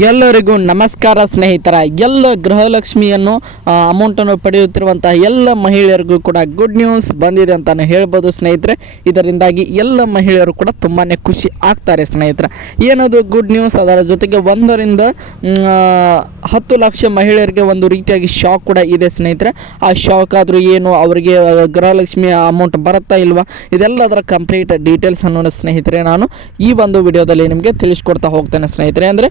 ಎಲ್ಲರಿಗೂ ನಮಸ್ಕಾರ ಸ್ನೇಹಿತರ. ಎಲ್ಲ ಗೃಹಲಕ್ಷ್ಮಿಯನ್ನು ಅಮೌಂಟನ್ನು ಪಡೆಯುತ್ತಿರುವಂತಹ ಎಲ್ಲ ಮಹಿಳೆಯರಿಗೂ ಕೂಡ ಗುಡ್ ನ್ಯೂಸ್ ಬಂದಿದೆ ಅಂತಲೇ ಹೇಳ್ಬೋದು ಸ್ನೇಹಿತರೆ. ಇದರಿಂದಾಗಿ ಎಲ್ಲ ಮಹಿಳೆಯರು ಕೂಡ ತುಂಬಾ ಖುಷಿ ಆಗ್ತಾರೆ ಸ್ನೇಹಿತರೆ. ಏನದು ಗುಡ್ ನ್ಯೂಸ್? ಅದರ ಜೊತೆಗೆ 1 ರಿಂದ 10 ಲಕ್ಷ ಮಹಿಳೆಯರಿಗೆ ಒಂದು ರೀತಿಯಾಗಿ ಶಾಕ್ ಕೂಡ ಇದೆ ಸ್ನೇಹಿತರೆ. ಆ ಶಾಕ್ ಆದರೂ ಏನು, ಅವರಿಗೆ ಗೃಹಲಕ್ಷ್ಮಿ ಅಮೌಂಟ್ ಬರುತ್ತಾ ಇಲ್ವಾ, ಇದೆಲ್ಲದರ ಕಂಪ್ಲೀಟ್ ಡೀಟೇಲ್ಸ್ ಅನ್ನು ಸ್ನೇಹಿತರೆ ನಾನು ಈ ಒಂದು ವಿಡಿಯೋದಲ್ಲಿ ನಿಮಗೆ ತಿಳಿಸ್ಕೊಡ್ತಾ ಹೋಗ್ತೇನೆ ಸ್ನೇಹಿತರೆ. ಅಂದರೆ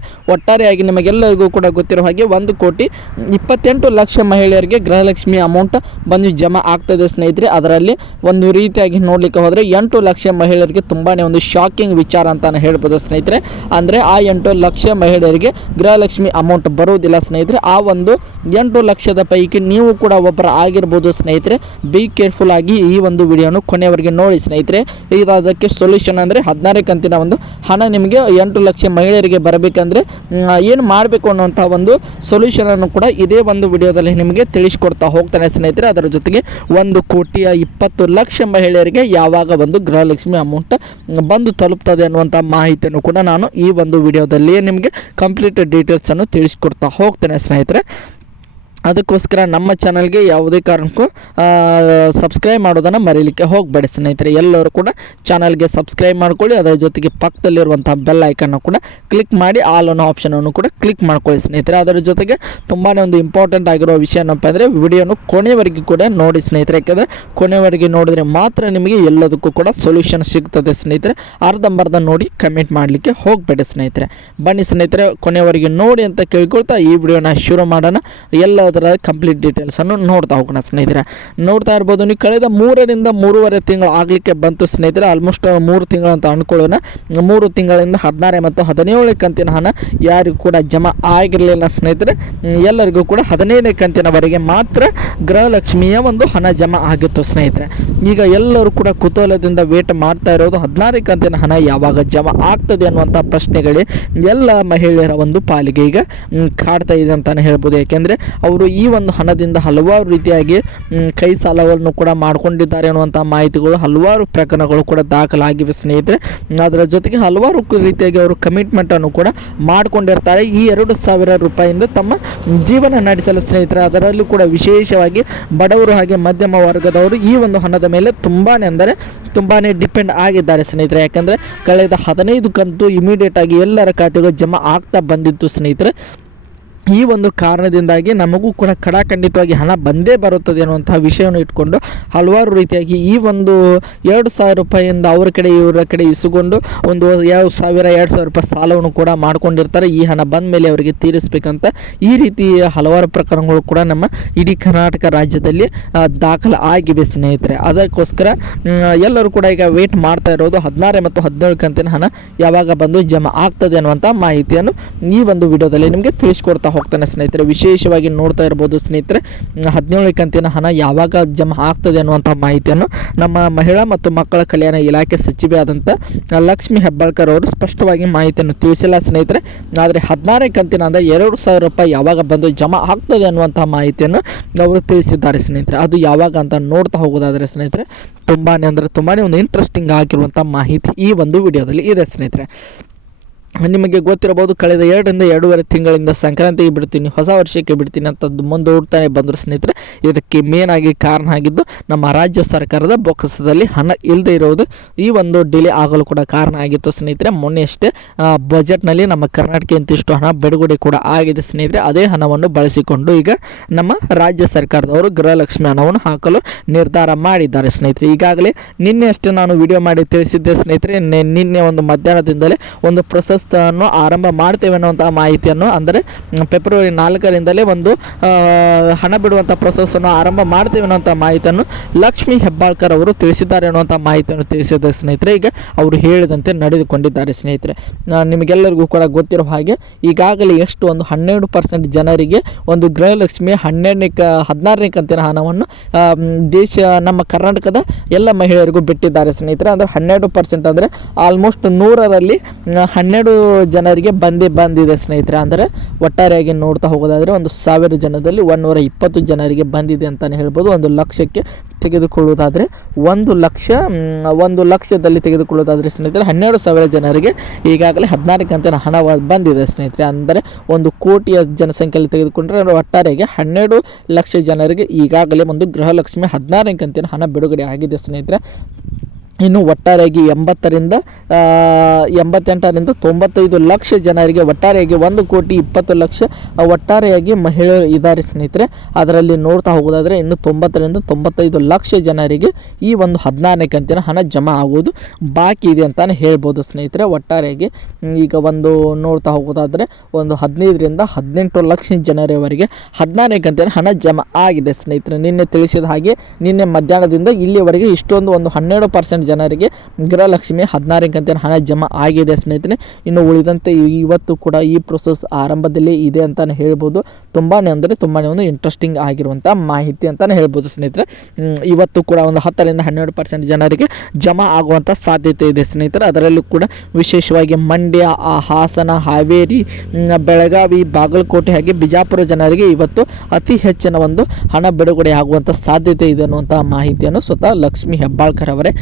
ಒಟ್ಟಾರೆಯಾಗಿ ನಿಮಗೆಲ್ಲರಿಗೂ ಕೂಡ ಗೊತ್ತಿರೋ ಹಾಗೆ 1,28,00,000 ಮಹಿಳೆಯರಿಗೆ ಗೃಹಲಕ್ಷ್ಮಿ ಅಮೌಂಟ್ ಬಂದು ಜಮಾ ಆಗ್ತದೆ ಸ್ನೇಹಿತರೆ. ಅದರಲ್ಲಿ ಒಂದು ರೀತಿಯಾಗಿ ನೋಡಲಿಕ್ಕೆ ಹೋದರೆ 8 ಲಕ್ಷ ಮಹಿಳೆಯರಿಗೆ ತುಂಬಾ ಒಂದು ಶಾಕಿಂಗ್ ವಿಚಾರ ಅಂತಾನೆ ಹೇಳ್ಬೋದು ಸ್ನೇಹಿತರೆ. ಅಂದರೆ ಆ 8 ಲಕ್ಷ ಮಹಿಳೆಯರಿಗೆ ಗೃಹಲಕ್ಷ್ಮಿ ಅಮೌಂಟ್ ಬರುವುದಿಲ್ಲ ಸ್ನೇಹಿತರೆ. ಆ ಒಂದು 8 ಲಕ್ಷದ ಪೈಕಿ ನೀವು ಕೂಡ ಒಬ್ಬರ ಆಗಿರ್ಬೋದು ಸ್ನೇಹಿತರೆ. ಬಿ ಕೇರ್ಫುಲ್ ಆಗಿ ಈ ಒಂದು ವಿಡಿಯೋನು ಕೊನೆಯವರೆಗೆ ನೋಡಿ ಸ್ನೇಹಿತರೆ. ಇದಕ್ಕೆ ಸೊಲ್ಯೂಷನ್ ಅಂದರೆ 16 ಕಂತಿನ ಒಂದು ಹಣ ನಿಮಗೆ 8 ಲಕ್ಷ ಮಹಿಳೆಯರಿಗೆ ಬರಬೇಕಂದ್ರೆ ಏನು ಮಾಡಬೇಕು ಅನ್ನುವಂಥ ಒಂದು ಸೊಲ್ಯೂಷನನ್ನು ಕೂಡ ಇದೇ ಒಂದು ವಿಡಿಯೋದಲ್ಲಿ ನಿಮಗೆ ತಿಳಿಸ್ಕೊಡ್ತಾ ಹೋಗ್ತಾನೆ ಸ್ನೇಹಿತರೆ. ಅದರ ಜೊತೆಗೆ 1,20,00,000 ಮಹಿಳೆಯರಿಗೆ ಯಾವಾಗ ಒಂದು ಗೃಹಲಕ್ಷ್ಮಿ ಅಮೌಂಟ್ ಬಂದು ತಲುಪ್ತದೆ ಅನ್ನುವಂಥ ಮಾಹಿತಿಯನ್ನು ಕೂಡ ನಾನು ಈ ಒಂದು ವಿಡಿಯೋದಲ್ಲಿಯೇ ನಿಮಗೆ ಕಂಪ್ಲೀಟ್ ಡೀಟೇಲ್ಸನ್ನು ತಿಳಿಸ್ಕೊಡ್ತಾ ಹೋಗ್ತೇನೆ ಸ್ನೇಹಿತರೆ. ಅದಕ್ಕೋಸ್ಕರ ನಮ್ಮ ಚಾನಲ್ಗೆ ಯಾವುದೇ ಕಾರಣಕ್ಕೂ ಸಬ್ಸ್ಕ್ರೈಬ್ ಮಾಡೋದನ್ನು ಮರೀಲಿಕ್ಕೆ ಹೋಗಬೇಡಿ ಸ್ನೇಹಿತರೆ. ಎಲ್ಲರೂ ಕೂಡ ಚಾನಲ್ಗೆ ಸಬ್ಸ್ಕ್ರೈಬ್ ಮಾಡ್ಕೊಳ್ಳಿ. ಅದರ ಜೊತೆಗೆ ಪಕ್ಕದಲ್ಲಿರುವಂಥ ಬೆಲ್ ಐಕನ್ನು ಕೂಡ ಕ್ಲಿಕ್ ಮಾಡಿ ಆಲ್ ಅನ್ನೋ ಆಪ್ಷನನ್ನು ಕೂಡ ಕ್ಲಿಕ್ ಮಾಡ್ಕೊಳ್ಳಿ ಸ್ನೇಹಿತರೆ. ಅದರ ಜೊತೆಗೆ ತುಂಬಾ ಒಂದು ಇಂಪಾರ್ಟೆಂಟ್ ಆಗಿರೋ ವಿಷಯ ಏನಪ್ಪ ಅಂದರೆ ವಿಡಿಯೋನು ಕೊನೆಯವರೆಗೆ ಕೂಡ ನೋಡಿ ಸ್ನೇಹಿತರೆ. ಯಾಕೆಂದರೆ ಕೊನೆಯವರೆಗೆ ನೋಡಿದರೆ ಮಾತ್ರ ನಿಮಗೆ ಎಲ್ಲದಕ್ಕೂ ಕೂಡ ಸೊಲ್ಯೂಷನ್ ಸಿಗ್ತದೆ ಸ್ನೇಹಿತರೆ. ಅರ್ಧಂಬರ್ಧ ನೋಡಿ ಕಮೆಂಟ್ ಮಾಡಲಿಕ್ಕೆ ಹೋಗಬೇಡಿ ಸ್ನೇಹಿತರೆ. ಬನ್ನಿ ಸ್ನೇಹಿತರೆ, ಕೊನೆಯವರೆಗೆ ನೋಡಿ ಅಂತ ಕೇಳ್ಕೊಳ್ತಾ ಈ ವಿಡಿಯೋನ ಶುರು ಮಾಡೋಣ. ಎಲ್ಲ ಕಂಪ್ಲೀಟ್ ಡೀಟೇಲ್ಸನ್ನು ನೋಡ್ತಾ ಹೋಗೋಣ ಸ್ನೇಹಿತರೆ. ನೋಡ್ತಾ ಇರ್ಬೋದು ನೀವು, ಕಳೆದ 3 ರಿಂದ 3.5 ತಿಂಗಳು ಆಗಲಿಕ್ಕೆ ಬಂತು ಸ್ನೇಹಿತರೆ. ಆಲ್ಮೋಸ್ಟ್ 3 ತಿಂಗಳು ಅಂತ ಅಂದ್ಕೊಳ್ಳೋಣ. 3 ತಿಂಗಳಿಂದ 16 ಮತ್ತು 17 ಕಂತಿನ ಹಣ ಯಾರಿಗೂ ಕೂಡ ಜಮಾ ಆಗಿರಲಿಲ್ಲ ಸ್ನೇಹಿತರೆ. ಎಲ್ಲರಿಗೂ ಕೂಡ 15 ಕಂತಿನವರೆಗೆ ಮಾತ್ರ ಗೃಹಲಕ್ಷ್ಮಿಯ ಒಂದು ಹಣ ಜಮಾ ಆಗಿತ್ತು ಸ್ನೇಹಿತರೆ. ಈಗ ಎಲ್ಲರೂ ಕೂಡ ಕುತೂಹಲದಿಂದ ವೇಟ್ ಮಾಡ್ತಾ ಇರೋದು 16 ಕಂತಿನ ಹಣ ಯಾವಾಗ ಜಮಾ ಆಗ್ತದೆ ಅನ್ನುವಂಥ ಪ್ರಶ್ನೆಗಳೇ ಎಲ್ಲ ಮಹಿಳೆಯರ ಒಂದು ಪಾಲಿಗೆ ಈಗ ಕಾಡ್ತಾ ಇದೆ ಅಂತಲೇ ಹೇಳ್ಬೋದು. ಯಾಕೆಂದರೆ ಅವರು ಈ ಒಂದು ಹಣದಿಂದ ಹಲವಾರು ರೀತಿಯಾಗಿ ಕೈ ಸಾಲವನ್ನು ಕೂಡ ಮಾಡಿಕೊಂಡಿದ್ದಾರೆ ಅನ್ನುವಂಥ ಮಾಹಿತಿಗಳು, ಹಲವಾರು ಪ್ರಕರಣಗಳು ಕೂಡ ದಾಖಲಾಗಿವೆ ಸ್ನೇಹಿತರೆ. ಅದರ ಜೊತೆಗೆ ಹಲವಾರು ರೀತಿಯಾಗಿ ಅವರು ಕಮಿಟ್ಮೆಂಟನ್ನು ಕೂಡ ಮಾಡಿಕೊಂಡಿರ್ತಾರೆ ಈ 2,000 ರೂಪಾಯಿಯಿಂದ ತಮ್ಮ ಜೀವನ ನಡೆಸಲು ಸ್ನೇಹಿತರೆ. ಅದರಲ್ಲೂ ಕೂಡ ವಿಶೇಷವಾಗಿ ಬಡವರು ಹಾಗೆ ಮಧ್ಯಮ ವರ್ಗದವರು ಈ ಒಂದು ಹಣದ ಮೇಲೆ ತುಂಬಾ ಡಿಪೆಂಡ್ ಆಗಿದ್ದಾರೆ ಸ್ನೇಹಿತರೆ. ಯಾಕಂದರೆ ಕಳೆದ 15 ಕಂತು ಇಮಿಡಿಯೇಟ್ ಆಗಿ ಎಲ್ಲರ ಖಾತೆಗೂ ಜಮಾ ಆಗ್ತಾ ಬಂದಿತ್ತು ಸ್ನೇಹಿತರೆ. ಈ ಒಂದು ಕಾರಣದಿಂದಾಗಿ ನಮಗೂ ಕೂಡ ಖಂಡಿತವಾಗಿ ಹಣ ಬಂದೇ ಬರುತ್ತದೆ ಅನ್ನುವಂತಹ ವಿಷಯವನ್ನು ಇಟ್ಕೊಂಡು ಹಲವಾರು ರೀತಿಯಾಗಿ ಈ ಒಂದು 2,000 ರೂಪಾಯಿಯಿಂದ ಅವರ ಕಡೆ ಇವರ ಕಡೆ ಇಸುಕೊಂಡು ಒಂದು 1,000-2,000 ರೂಪಾಯಿ ಸಾಲವನ್ನು ಕೂಡ ಮಾಡ್ಕೊಂಡಿರ್ತಾರೆ. ಈ ಹಣ ಬಂದ ಮೇಲೆ ಅವರಿಗೆ ತೀರಿಸಬೇಕಂತ ಈ ರೀತಿ ಹಲವಾರು ಪ್ರಕರಣಗಳು ಕೂಡ ನಮ್ಮ ಇಡೀ ಕರ್ನಾಟಕ ರಾಜ್ಯದಲ್ಲಿ ದಾಖಲೆ ಆಗಿವೆ ಸ್ನೇಹಿತರೆ. ಅದಕ್ಕೋಸ್ಕರ ಎಲ್ಲರೂ ಕೂಡ ಈಗ ವೇಟ್ ಮಾಡ್ತಾ ಇರೋದು 16 ಮತ್ತು 17 ಕಂತಿನ ಹಣ ಯಾವಾಗ ಬಂದು ಜಮಾ ಆಗ್ತದೆ ಅನ್ನುವಂಥ ಮಾಹಿತಿಯನ್ನು ಈ ಒಂದು ವಿಡಿಯೋದಲ್ಲಿ ನಿಮಗೆ ತಿಳಿಸ್ಕೊಡ್ತಾ ಹೋಗ್ತಾನೆ ಸ್ನೇಹಿತರೆ. ವಿಶೇಷವಾಗಿ ನೋಡ್ತಾ ಇರ್ಬೋದು ಸ್ನೇಹಿತರೆ, 17 ಕಂತಿನ ಹಣ ಯಾವಾಗ ಜಮಾ ಆಗ್ತದೆ ಅನ್ನುವಂಥ ಮಾಹಿತಿಯನ್ನು ನಮ್ಮ ಮಹಿಳಾ ಮತ್ತು ಮಕ್ಕಳ ಕಲ್ಯಾಣ ಇಲಾಖೆ ಸಚಿವೆ ಆದಂಥ ಲಕ್ಷ್ಮಿ ಹೆಬ್ಬಾಳ್ಕರ್ ಅವರು ಸ್ಪಷ್ಟವಾಗಿ ಮಾಹಿತಿಯನ್ನು ತಿಳಿಸಿಲ್ಲ ಸ್ನೇಹಿತರೆ. ಆದರೆ 16 ಕಂತಿನ ಅಂದರೆ 2,000 ರೂಪಾಯಿ ಯಾವಾಗ ಬಂದು ಜಮಾ ಆಗ್ತದೆ ಅನ್ನುವಂಥ ಮಾಹಿತಿಯನ್ನು ಅವರು ತಿಳಿಸಿದ್ದಾರೆ ಸ್ನೇಹಿತರೆ. ಅದು ಯಾವಾಗ ಅಂತ ನೋಡ್ತಾ ಹೋಗೋದಾದರೆ ಸ್ನೇಹಿತರೆ ತುಂಬಾ ಒಂದು ಇಂಟ್ರೆಸ್ಟಿಂಗ್ ಆಗಿರುವಂಥ ಮಾಹಿತಿ ಈ ಒಂದು ವಿಡಿಯೋದಲ್ಲಿ ಇದೆ ಸ್ನೇಹಿತರೆ. ನಿಮಗೆ ಗೊತ್ತಿರಬಹುದು, ಕಳೆದ 2 ರಿಂದ 2.5 ತಿಂಗಳಿಂದ ಸಂಕ್ರಾಂತಿಗೆ ಬಿಡ್ತೀನಿ, ಹೊಸ ವರ್ಷಕ್ಕೆ ಬಿಡ್ತೀನಿ ಅಂತದ್ದು ಮುಂದೂಡ್ತಾನೆ ಬಂದರು ಸ್ನೇಹಿತರೆ. ಇದಕ್ಕೆ ಮೇನ್ ಆಗಿ ಕಾರಣ ಆಗಿದ್ದು ನಮ್ಮ ರಾಜ್ಯ ಸರ್ಕಾರದ ಬೊಕ್ಕಸದಲ್ಲಿ ಹಣ ಇಲ್ಲದೆ ಇರೋದು ಈ ಒಂದು ಡಿಲೇ ಆಗಲು ಕೂಡ ಕಾರಣ ಆಗಿತ್ತು ಸ್ನೇಹಿತರೆ. ಮೊನ್ನೆಯಷ್ಟೇ ಬಜೆಟ್ನಲ್ಲಿ ನಮ್ಮ ಕರ್ನಾಟಕ ಇಂತಿಷ್ಟು ಹಣ ಬಿಡುಗಡೆ ಕೂಡ ಆಗಿದೆ ಸ್ನೇಹಿತರೆ. ಅದೇ ಹಣವನ್ನು ಬಳಸಿಕೊಂಡು ಈಗ ನಮ್ಮ ರಾಜ್ಯ ಸರ್ಕಾರದವರು ಗೃಹಲಕ್ಷ್ಮಿ ಹಣವನ್ನು ಹಾಕಲು ನಿರ್ಧಾರ ಮಾಡಿದ್ದಾರೆ ಸ್ನೇಹಿತರೆ. ಈಗಾಗಲೇ ನಿನ್ನೆ ಅಷ್ಟೇ ನಾನು ವಿಡಿಯೋ ಮಾಡಿ ತಿಳಿಸಿದ್ದೆ ಸ್ನೇಹಿತರೆ. ನಿನ್ನೆ ಒಂದು ಮಧ್ಯಾಹ್ನದಿಂದಲೇ ಒಂದು ಪ್ರೊಸೆಸ್ ಆರಂಭ ಮಾಡ್ತೇವೆ ಅನ್ನುವಂಥ ಮಾಹಿತಿಯನ್ನು, ಅಂದರೆ ಫೆಬ್ರವರಿ 4ರಿಂದಲೇ ಒಂದು ಹಣ ಬಿಡುವಂಥ ಪ್ರೊಸೆಸ್ಸನ್ನು ಆರಂಭ ಮಾಡ್ತೇವೆ ಅನ್ನುವಂಥ ಮಾಹಿತಿಯನ್ನು ಲಕ್ಷ್ಮಿ ಹೆಬ್ಬಾಳ್ಕರ್ ಅವರು ತಿಳಿಸಿದ್ದಾರೆ ಅನ್ನುವಂಥ ಮಾಹಿತಿಯನ್ನು ತಿಳಿಸಿದ್ದಾರೆ ಸ್ನೇಹಿತರೆ. ಈಗ ಅವರು ಹೇಳಿದಂತೆ ನಡೆದುಕೊಂಡಿದ್ದಾರೆ ಸ್ನೇಹಿತರೆ. ನಿಮಗೆಲ್ಲರಿಗೂ ಕೂಡ ಗೊತ್ತಿರೋ ಹಾಗೆ ಈಗಾಗಲೇ ಎಷ್ಟು ಒಂದು 12% ಜನರಿಗೆ ಒಂದು ಗೃಹಲಕ್ಷ್ಮಿ 16ನೇ ಕಂತಿನ ಹಣವನ್ನು ನಮ್ಮ ಕರ್ನಾಟಕದ ಎಲ್ಲ ಮಹಿಳೆಯರಿಗೂ ಬಿಟ್ಟಿದ್ದಾರೆ ಸ್ನೇಹಿತರೆ. ಅಂದರೆ 12% ಅಂದರೆ ಆಲ್ಮೋಸ್ಟ್ 100ರಲ್ಲಿ 12 ಜನರಿಗೆ ಬಂದಿದೆ ಸ್ನೇಹಿತರೆ. ಅಂದರೆ ಒಟ್ಟಾರೆಯಾಗಿ ನೋಡ್ತಾ ಹೋಗೋದಾದರೆ ಒಂದು 1000 ಜನದಲ್ಲಿ 120 ಜನರಿಗೆ ಬಂದಿದೆ ಅಂತಲೇ ಹೇಳ್ಬೋದು. 1 ಲಕ್ಷಕ್ಕೆ ತೆಗೆದುಕೊಳ್ಳುವುದಾದರೆ 1 ಲಕ್ಷದಲ್ಲಿ ತೆಗೆದುಕೊಳ್ಳುವುದಾದರೆ ಸ್ನೇಹಿತರೆ 12,000 ಜನರಿಗೆ ಈಗಾಗಲೇ 14 ಕಂತಿನ ಹಣ ಬಂದಿದೆ ಸ್ನೇಹಿತರೆ. ಅಂದರೆ 1 ಕೋಟಿಯ ಜನಸಂಖ್ಯೆಯಲ್ಲಿ ತೆಗೆದುಕೊಂಡ್ರೆ ಒಟ್ಟಾರೆಗೆ 12 ಲಕ್ಷ ಜನರಿಗೆ ಈಗಾಗಲೇ ಒಂದು ಗೃಹಲಕ್ಷ್ಮಿ 16 ಕಂತಿನ ಹಣ ಬಿಡುಗಡೆ ಆಗಿದೆ ಸ್ನೇಹಿತರೆ. ಇನ್ನು ಒಟ್ಟಾರೆಯಾಗಿ 88ರಿಂದ 95 ಲಕ್ಷ ಜನರಿಗೆ ಒಟ್ಟಾರೆಯಾಗಿ 1,20,00,000 ಒಟ್ಟಾರೆಯಾಗಿ ಮಹಿಳೆಯರು ಇದ್ದಾರೆ ಸ್ನೇಹಿತರೆ. ಅದರಲ್ಲಿ ನೋಡ್ತಾ ಹೋಗೋದಾದರೆ ಇನ್ನು 90ರಿಂದ 95 ಲಕ್ಷ ಜನರಿಗೆ ಈ ಒಂದು 14 ಕಂತಿನ ಹಣ ಜಮಾ ಆಗುವುದು ಬಾಕಿ ಇದೆ ಅಂತಲೇ ಹೇಳ್ಬೋದು ಸ್ನೇಹಿತರೆ. ಒಟ್ಟಾರೆಯಾಗಿ ಈಗ ಒಂದು ನೋಡ್ತಾ ಹೋಗೋದಾದರೆ ಒಂದು 15ರಿಂದ 18 ಲಕ್ಷ ಜನರವರೆಗೆ 14 ಕಂತಿನ ಹಣ ಜಮಾ ಆಗಿದೆ ಸ್ನೇಹಿತರೆ. ನಿನ್ನೆ ತಿಳಿಸಿದ ಹಾಗೆ ನಿನ್ನೆ ಮಧ್ಯಾಹ್ನದಿಂದ ಇಲ್ಲಿವರೆಗೆ ಇಷ್ಟೊಂದು ಒಂದು 12% ಜನರಿಗೆ ಗೃಹಲಕ್ಷ್ಮಿ 16 ಕಂತಿನ ಹಣ ಜಮಾ ಆಗಿದೆ ಸ್ನೇಹಿತರೆ. ಇನ್ನು ಉಳಿದಂತೆ ಇವತ್ತು ಕೂಡ ಈ ಪ್ರೊಸೆಸ್ ಆರಂಭದಲ್ಲಿ ಇದೆ ಅಂತಲೇ ಹೇಳ್ಬೋದು. ತುಂಬಾ ಒಂದು ಇಂಟ್ರೆಸ್ಟಿಂಗ್ ಆಗಿರುವಂಥ ಮಾಹಿತಿ ಅಂತಲೇ ಹೇಳ್ಬೋದು ಸ್ನೇಹಿತರೆ. ಇವತ್ತು ಕೂಡ ಒಂದು 10ರಿಂದ 12% ಜನರಿಗೆ ಜಮಾ ಆಗುವಂಥ ಸಾಧ್ಯತೆ ಇದೆ ಸ್ನೇಹಿತರೆ. ಅದರಲ್ಲೂ ಕೂಡ ವಿಶೇಷವಾಗಿ ಮಂಡ್ಯ, ಹಾಸನ, ಹಾವೇರಿ, ಬೆಳಗಾವಿ, ಬಾಗಲಕೋಟೆ ಹಾಗೆ ಬಿಜಾಪುರ ಜನರಿಗೆ ಇವತ್ತು ಅತಿ ಹೆಚ್ಚಿನ ಒಂದು ಹಣ ಬಿಡುಗಡೆ ಆಗುವಂಥ ಸಾಧ್ಯತೆ ಇದೆ ಅನ್ನುವಂಥ ಮಾಹಿತಿಯನ್ನು ಸ್ವತಃ ಲಕ್ಷ್ಮೀ ಹೆಬ್ಬಾಳ್ಕರ್ ಅವರೇ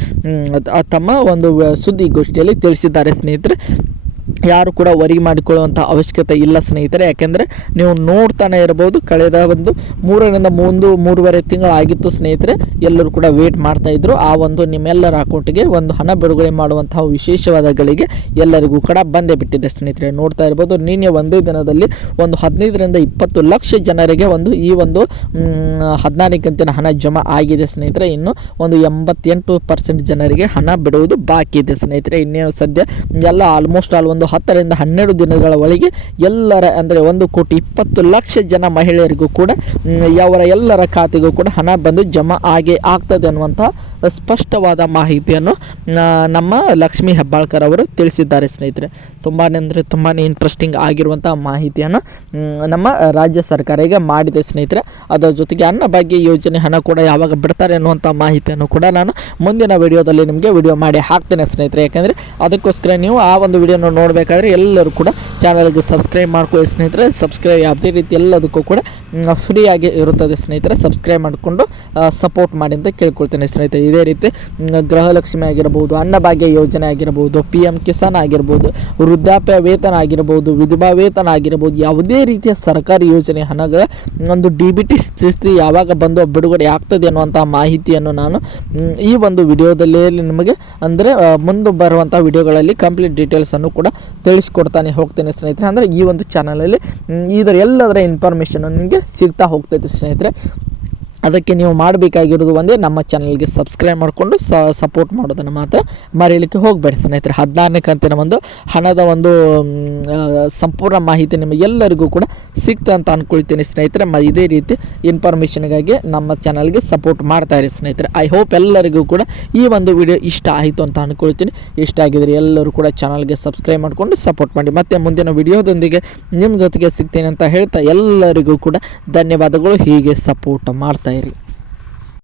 ತಮ್ಮ ಒಂದು ಸುದ್ದಿಗೋಷ್ಠಿಯಲ್ಲಿ ತಿಳಿಸಿದ್ದಾರೆ ಸ್ನೇಹಿತರೆ. ಯಾರು ಕೂಡ ವರಿ ಮಾಡಿಕೊಳ್ಳುವಂಥ ಅವಶ್ಯಕತೆ ಇಲ್ಲ ಸ್ನೇಹಿತರೆ. ಯಾಕೆಂದರೆ ನೀವು ನೋಡ್ತಾನೆ ಇರಬಹುದು, ಕಳೆದ ಒಂದು 3.5 ತಿಂಗಳು ಆಗಿತ್ತು ಸ್ನೇಹಿತರೆ. ಎಲ್ಲರೂ ಕೂಡ ವೇಟ್ ಮಾಡ್ತಾಯಿದ್ರು. ಆ ಒಂದು ನಿಮ್ಮೆಲ್ಲರ ಅಕೌಂಟಿಗೆ ಒಂದು ಹಣ ಬಿಡುಗಡೆ ಮಾಡುವಂತಹ ವಿಶೇಷವಾದ ಗಳಿಗೆ ಎಲ್ಲರಿಗೂ ಕೂಡ ಬಂದೇ ಬಿಟ್ಟಿದೆ ಸ್ನೇಹಿತರೆ. ನೋಡ್ತಾ ಇರ್ಬೋದು, ನಿನ್ನೆ ಒಂದೇ ದಿನದಲ್ಲಿ ಒಂದು 15ರಿಂದ 20 ಲಕ್ಷ ಜನರಿಗೆ ಈ ಒಂದು 14 ಕಂತಿನ ಹಣ ಜಮಾ ಆಗಿದೆ ಸ್ನೇಹಿತರೆ. ಇನ್ನು ಒಂದು 88% ಜನರಿಗೆ ಹಣ ಬಿಡುವುದು ಬಾಕಿ ಇದೆ ಸ್ನೇಹಿತರೆ. ಇನ್ನೇನು ಸದ್ಯ ಎಲ್ಲ ಆಲ್ಮೋಸ್ಟ್ ಆಲ್ ಒಂದು 10ರಿಂದ 12 ದಿನಗಳ ಒಳಗೆ ಎಲ್ಲರ ಅಂದರೆ 1,20,00,000 ಜನ ಮಹಿಳೆಯರಿಗೂ ಕೂಡ ಅವರ ಎಲ್ಲರ ಖಾತೆಗೂ ಕೂಡ ಹಣ ಬಂದು ಜಮಾ ಆಗ್ತದೆ ಅನ್ನುವಂಥ ಸ್ಪಷ್ಟವಾದ ಮಾಹಿತಿಯನ್ನು ನಮ್ಮ ಲಕ್ಷ್ಮೀ ಹೆಬ್ಬಾಳ್ಕರ್ ಅವರು ತಿಳಿಸಿದ್ದಾರೆ ಸ್ನೇಹಿತರೆ. ತುಂಬಾ ಇಂಟ್ರೆಸ್ಟಿಂಗ್ ಆಗಿರುವಂಥ ಮಾಹಿತಿಯನ್ನು ನಮ್ಮ ರಾಜ್ಯ ಸರ್ಕಾರ ಈಗ ಮಾಡಿದೆ ಸ್ನೇಹಿತರೆ. ಅದರ ಜೊತೆಗೆ ಅನ್ನಭಾಗ್ಯ ಯೋಜನೆ ಹಣ ಕೂಡ ಯಾವಾಗ ಬಿಡ್ತಾರೆ ಅನ್ನುವಂಥ ಮಾಹಿತಿಯನ್ನು ಕೂಡ ನಾನು ಮುಂದಿನ ವಿಡಿಯೋದಲ್ಲಿ ನಿಮಗೆ ವಿಡಿಯೋ ಮಾಡಿ ಹಾಕ್ತೇನೆ ಸ್ನೇಹಿತರೆ. ಯಾಕೆಂದರೆ ಅದಕ್ಕೋಸ್ಕರ ನೀವು ಆ ಒಂದು ವಿಡಿಯೋನ ನೋಡಬೇಕಾದ್ರೆ ಎಲ್ಲರೂ ಕೂಡ ಚಾನಲ್ಗೆ ಸಬ್ಸ್ಕ್ರೈಬ್ ಮಾಡ್ಕೊಳ್ಳಿ ಸ್ನೇಹಿತರೆ. ಸಬ್ಸ್ಕ್ರೈಬ್ ಯಾವುದೇ ರೀತಿ ಎಲ್ಲದಕ್ಕೂ ಕೂಡ ಫ್ರೀಯಾಗಿ ಇರುತ್ತದೆ ಸ್ನೇಹಿತರೆ. ಸಬ್ಸ್ಕ್ರೈಬ್ ಮಾಡಿಕೊಂಡು ಸಪೋರ್ಟ್ ಮಾಡಿ ಅಂತ ಕೇಳ್ಕೊಳ್ತೇನೆ ಸ್ನೇಹಿತರೆ. ಇದೇ ರೀತಿ ಗೃಹಲಕ್ಷ್ಮಿ ಆಗಿರಬಹುದು, ಅನ್ನಭಾಗ್ಯ ಯೋಜನೆ ಆಗಿರಬಹುದು, PM ಕಿಸಾನ್ ಆಗಿರ್ಬೋದು, ವೃದ್ಧಾಪ್ಯ ವೇತನ ಆಗಿರ್ಬೋದು, ವಿಧವಾ ವೇತನ ಆಗಿರ್ಬೋದು, ಯಾವುದೇ ರೀತಿಯ ಸರ್ಕಾರಿ ಯೋಜನೆ ಹಣಗಳ ಒಂದು DBT ಸ್ಥಿತಿ ಯಾವಾಗ ಬಂದು ಬಿಡುಗಡೆ ಆಗ್ತದೆ ಅನ್ನುವಂಥ ಮಾಹಿತಿಯನ್ನು ನಾನು ಈ ಒಂದು ವಿಡಿಯೋದಲ್ಲಿ ನಿಮಗೆ ಅಂದರೆ ಮುಂದೆ ಬರುವಂಥ ವಿಡಿಯೋಗಳಲ್ಲಿ ಕಂಪ್ಲೀಟ್ ಡೀಟೇಲ್ಸನ್ನು ಕೂಡ ತಿಳಿಸ್ಕೊಡ್ತಾನೆ ಹೋಗ್ತೇನೆ ಸ್ನೇಹಿತರೆ. ಅಂದರೆ ಈ ಒಂದು ಚಾನಲಲ್ಲಿ ಇದರ ಎಲ್ಲದರ ಇನ್ಫಾರ್ಮೇಷನ್ ನಿಮಗೆ ಸಿಗ್ತಾ ಹೋಗ್ತೈತೆ ಸ್ನೇಹಿತರೆ. ಅದಕ್ಕೆ ನೀವು ಮಾಡಬೇಕಾಗಿರೋದು ಒಂದೇ, ನಮ್ಮ ಚಾನಲ್ಗೆ ಸಬ್ಸ್ಕ್ರೈಬ್ ಮಾಡಿಕೊಂಡು ಸಪೋರ್ಟ್ ಮಾಡೋದನ್ನು ಮಾತ್ರ ಮರೆಯಲಿಕ್ಕೆ ಹೋಗಬೇಡಿ ಸ್ನೇಹಿತರೆ. 14 ಕಂತಿನ ಒಂದು ಹಣದ ಒಂದು ಸಂಪೂರ್ಣ ಮಾಹಿತಿ ನಿಮಗೆಲ್ಲರಿಗೂ ಕೂಡ ಸಿಗ್ತಾ ಅಂತ ಅಂದ್ಕೊಳ್ತೀನಿ ಸ್ನೇಹಿತರೆ. ಇದೇ ರೀತಿ ಇನ್ಫಾರ್ಮೇಷನ್ಗಾಗಿ ನಮ್ಮ ಚಾನಲ್ಗೆ ಸಪೋರ್ಟ್ ಮಾಡ್ತಾ ಇರಿ ಸ್ನೇಹಿತರೆ. ಐ ಹೋಪ್ ಎಲ್ಲರಿಗೂ ಕೂಡ ಈ ಒಂದು ವಿಡಿಯೋ ಇಷ್ಟ ಆಯಿತು ಅಂತ ಅಂದ್ಕೊಳ್ತೀನಿ. ಇಷ್ಟ ಆಗಿದ್ರೆ ಎಲ್ಲರೂ ಕೂಡ ಚಾನಲ್ಗೆ ಸಬ್ಸ್ಕ್ರೈಬ್ ಮಾಡಿಕೊಂಡು ಸಪೋರ್ಟ್ ಮಾಡಿ. ಮತ್ತೆ ಮುಂದಿನ ವಿಡಿಯೋದೊಂದಿಗೆ ನಿಮ್ಮ ಜೊತೆಗೆ ಸಿಗ್ತೇನೆ ಅಂತ ಹೇಳ್ತಾ ಎಲ್ಲರಿಗೂ ಕೂಡ ಧನ್ಯವಾದಗಳು. ಹೀಗೆ ಸಪೋರ್ಟ್ ಮಾಡ್ತಾ ಇರಿ.